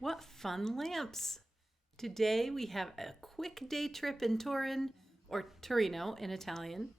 What fun lamps! Today we have a quick day trip in Turin, or Torino in Italian.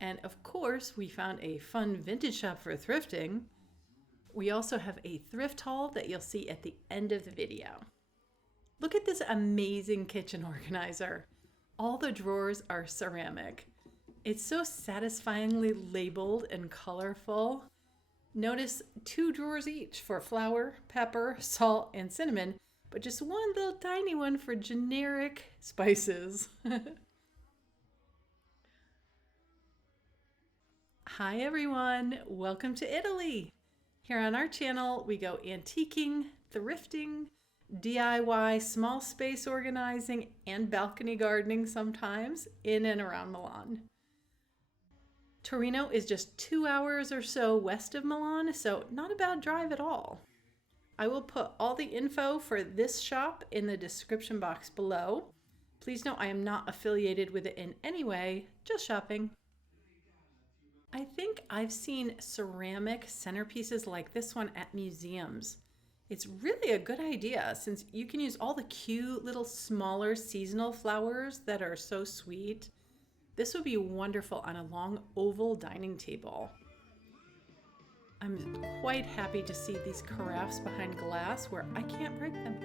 And of course, we found a fun vintage shop for thrifting. We also have a thrift haul that you'll see at the end of the video. Look at this amazing kitchen organizer. All the drawers are ceramic. It's so satisfyingly labeled and colorful. Notice 2 drawers each for flour, pepper, salt, and cinnamon, but just one little tiny one for generic spices. Hi everyone, welcome to Italy. Here on our channel, we go antiquing, thrifting, DIY small space organizing, and balcony gardening sometimes in and around Milan. Torino is just 2 hours or so west of Milan, so not a bad drive at all. I will put all the info for this shop in the description box below. Please note I am not affiliated with it in any way, just shopping. I think I've seen ceramic centerpieces like this one at museums. It's really a good idea since you can use all the cute little smaller seasonal flowers that are so sweet. This would be wonderful on a long oval dining table. I'm quite happy to see these carafes behind glass where I can't break them.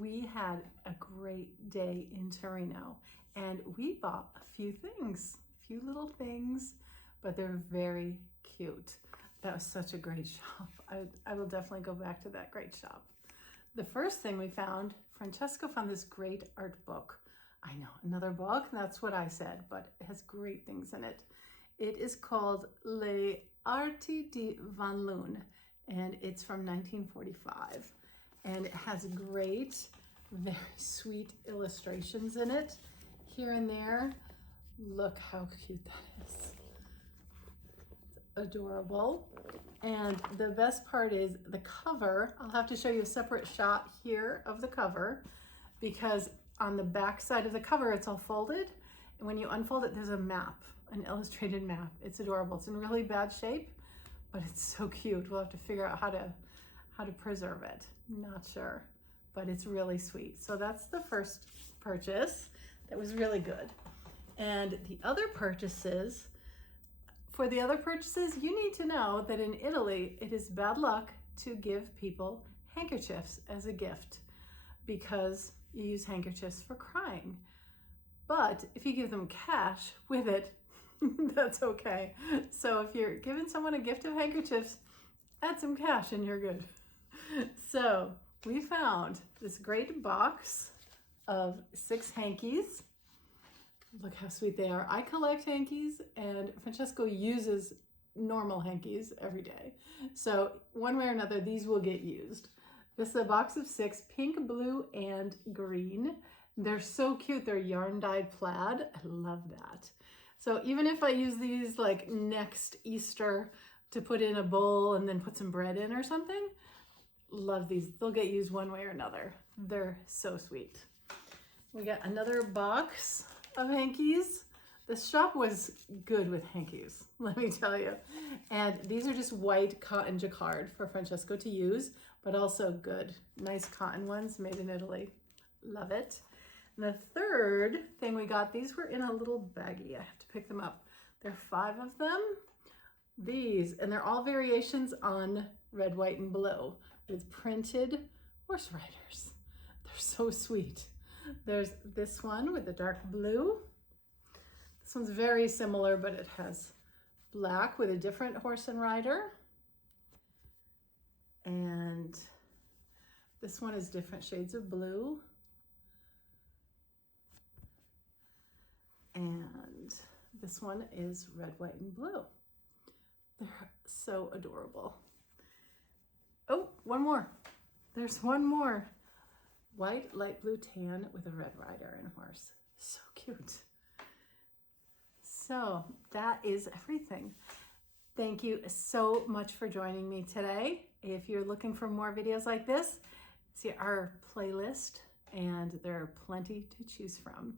we had a great day in Torino and we bought a few things, a few little things, but they're very cute. That was such a great shop. I will definitely go back to that great shop. The first thing we found, Francesco found this great art book. I know, another book, that's what I said, but it has great things in it. It is called Le Arti di Van Loon, and it's from 1945. And it has great, very sweet illustrations in it, here and there. Look how cute that is. It's adorable. And the best part is the cover. I'll have to show you a separate shot here of the cover, because on the back side of the cover, it's all folded. And when you unfold it, there's a map, an illustrated map. It's adorable. It's in really bad shape, but it's so cute. We'll have to figure out how to preserve it. Not sure, but it's really sweet. So that's the first purchase. That was really good. And the other purchases, for the other purchases, you need to know that in Italy, it is bad luck to give people handkerchiefs as a gift because you use handkerchiefs for crying. But if you give them cash with it, that's okay. So if you're giving someone a gift of handkerchiefs, add some cash and you're good. So we found this great box of 6 hankies. Look how sweet they are. I collect hankies and Francesco uses normal hankies every day. So one way or another, these will get used. This is a box of 6, pink, blue, and green. They're so cute. They're yarn dyed plaid. I love that. So even if I use these like next Easter to put in a bowl and then put some bread in or something, love these. They'll get used one way or another. They're so sweet. We got another box of hankies. The shop was good with hankies, let me tell you. And these are just white cotton jacquard for Francesco to use, but also good, nice cotton ones made in Italy. Love it. And the third thing we got, these were in a little baggie. I have to pick them up. There are 5 of them. These, and they're all variations on red, white, and blue with printed horse riders. They're so sweet. There's this one with the dark blue. This one's very similar, but it has black with a different horse and rider. And this one is different shades of blue. And this one is red, white, and blue. They're so adorable. Oh, one more. There's one more. White, light blue, tan with a red rider and horse. So cute. So that is everything. Thank you so much for joining me today. If you're looking for more videos like this, see our playlist, and there are plenty to choose from.